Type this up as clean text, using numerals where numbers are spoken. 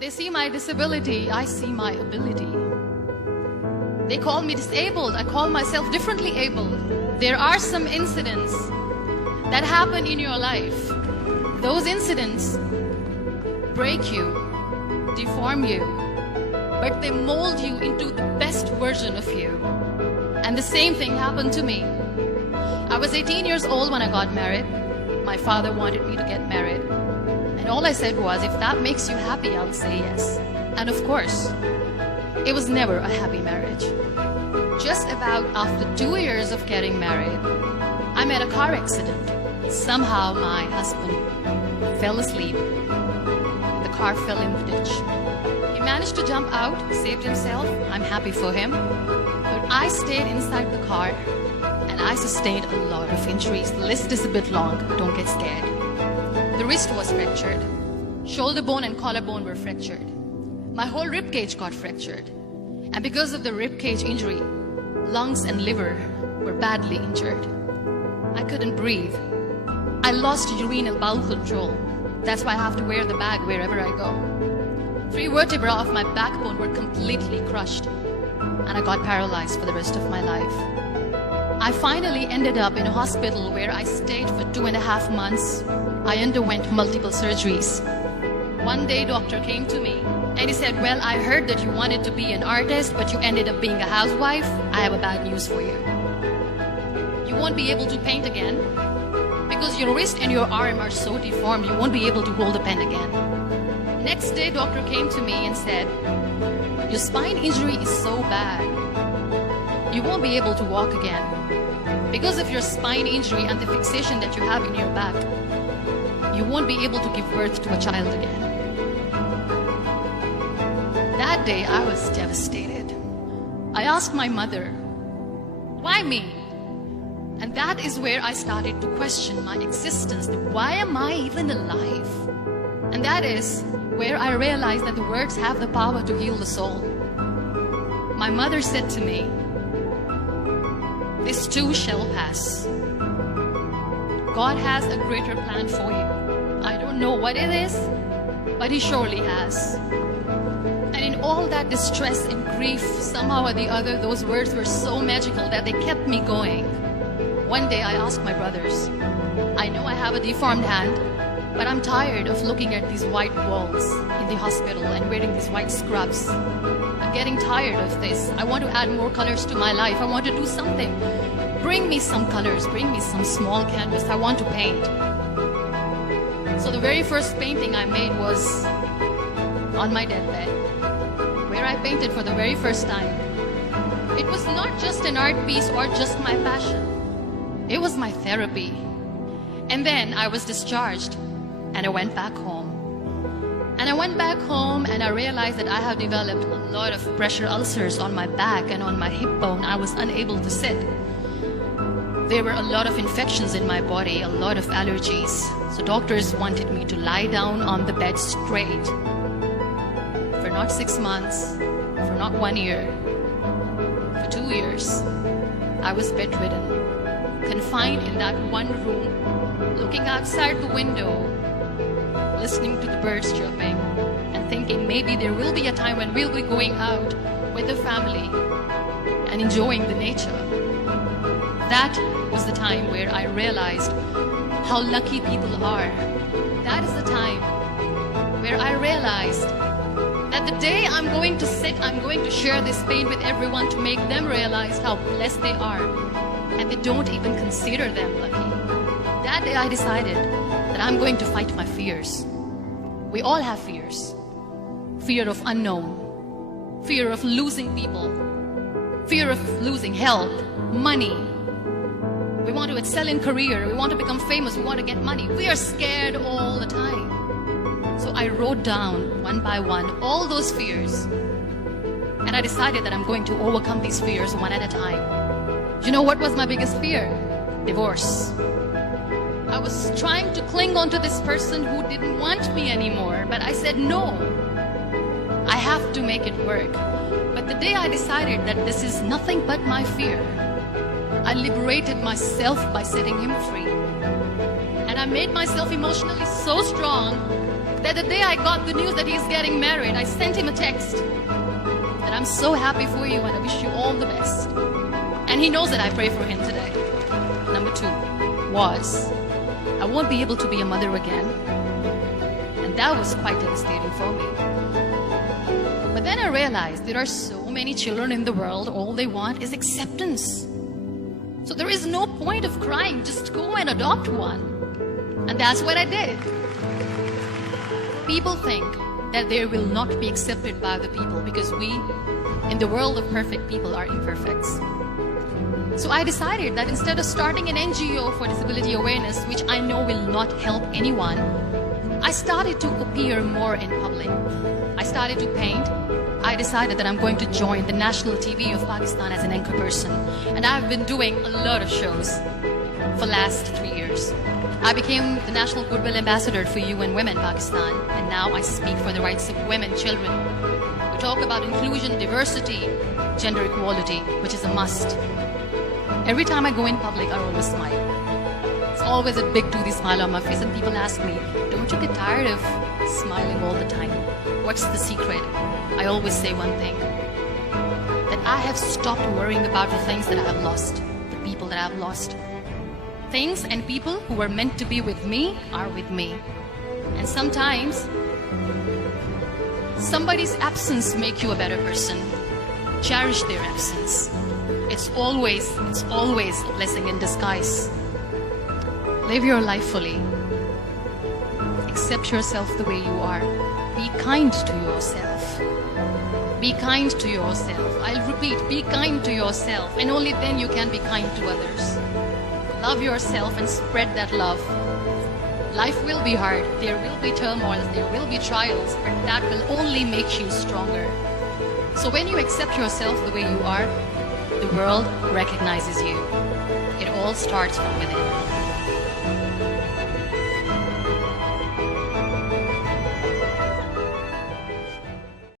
They see my disability, I see my ability. They call me disabled, I call myself differently abled. There are some incidents that happen in your life. Those incidents break you, deform you, but they mold you into the best version of you. And the same thing happened to me. I was 18 years old when I got married. My father wanted me to get married. And all I said was, if that makes you happy, I'll say yes. And of course, it was never a happy marriage. Just about after 2 years of getting married, I met a car accident. Somehow my husband fell asleep. The car fell in the ditch. He managed to jump out, saved himself. I'm happy for him. But I stayed inside the car and I sustained a lot of injuries. The list is a bit long, don't get scared. The wrist was fractured. Shoulder bone and collarbone were fractured. My whole rib cage got fractured. And because of the rib cage injury, lungs and liver were badly injured. I couldn't breathe. I lost urinary bowel control. That's why I have to wear the bag wherever I go. 3 vertebrae of my backbone were completely crushed, and I got paralyzed for the rest of my life. I finally ended up in a hospital where I stayed for 2.5 months. I underwent multiple surgeries. One day, doctor came to me and he said, well, I heard that you wanted to be an artist, but you ended up being a housewife. I have a bad news for you. You won't be able to paint again because your wrist and your arm are so deformed, you won't be able to hold a pen again. Next day, doctor came to me and said, your spine injury is so bad, you won't be able to walk again. Because of your spine injury and the fixation that you have in your back, you won't be able to give birth to a child again. That day, I was devastated. I asked my mother, why me? And that is where I started to question my existence. Why am I even alive? And that is where I realized that the words have the power to heal the soul. My mother said to me, this too shall pass. God has a greater plan for you. I don't know what it is, but He surely has. And in all that distress and grief, somehow or the other, those words were so magical that they kept me going. One day I asked my brothers, I know I have a deformed hand, but I'm tired of looking at these white walls in the hospital and wearing these white scrubs. I'm getting tired of this. I want to add more colors to my life. I want to do something. Bring me some colors, bring me some small canvas. I want to paint. So the very first painting I made was on my deathbed, where I painted for the very first time. It was not just an art piece or just my passion. It was my therapy. And then I was discharged and I went back home. And I went back home and I realized that I have developed a lot of pressure ulcers on my back and on my hip bone. I was unable to sit. There were a lot of infections in my body, a lot of allergies. So doctors wanted me to lie down on the bed straight for not 6 months, for not 1 year, for 2 years. I was bedridden, confined in that one room, looking outside the window, listening to the birds chirping, and thinking maybe there will be a time when we'll be going out with the family and enjoying the nature. That was the time where I realized how lucky people are. That is the time where I realized that the day I'm going to sit, I'm going to share this pain with everyone to make them realize how blessed they are, and they don't even consider them lucky. That day I decided that I'm going to fight my fears. We all have fears. Fear of unknown, fear of losing people, fear of losing health, money. We want to excel in career, we want to become famous, we want to get money. We are scared all the time. So I wrote down one by one all those fears. And I decided that I'm going to overcome these fears one at a time. You know what was my biggest fear? Divorce. I was trying to cling on to this person who didn't want me anymore, but I said no. I have to make it work. But the day I decided that this is nothing but my fear, I liberated myself by setting him free. And I made myself emotionally so strong that the day I got the news that he's getting married, I sent him a text that I'm so happy for you and I wish you all the best. And he knows that I pray for him today. Number 2 was, I won't be able to be a mother again. And that was quite devastating for me. But then I realized there are so many children in the world, all they want is acceptance. So there is no point of crying, just go and adopt one. And that's what I did. People think that they will not be accepted by the people because we, in the world of perfect people, are imperfect. So I decided that instead of starting an NGO for disability awareness, which I know will not help anyone, I started to appear more in public. I started to paint. I decided that I'm going to join the national TV of Pakistan as an anchor person. And I've been doing a lot of shows for the last 3 years. I became the National Goodwill Ambassador for UN Women Pakistan, and now I speak for the rights of women, children. We talk about inclusion, diversity, gender equality, which is a must. Every time I go in public, I always smile. It's always a big toothy smile on my face, and people ask me, don't you get tired of smiling all the time? What's the secret? I always say one thing, that I have stopped worrying about the things that I have lost, the people that I have lost. Things and people who were meant to be with me are with me. And sometimes, somebody's absence makes you a better person. Cherish their absence. It's always a blessing in disguise. Live your life fully. Accept yourself the way you are. Be kind to yourself. Be kind to yourself. I'll repeat, be kind to yourself, and only then you can be kind to others. Love yourself and spread that love. Life will be hard. There will be turmoils. There will be trials, but that will only make you stronger. So when you accept yourself the way you are, the world recognizes you. It all starts from within.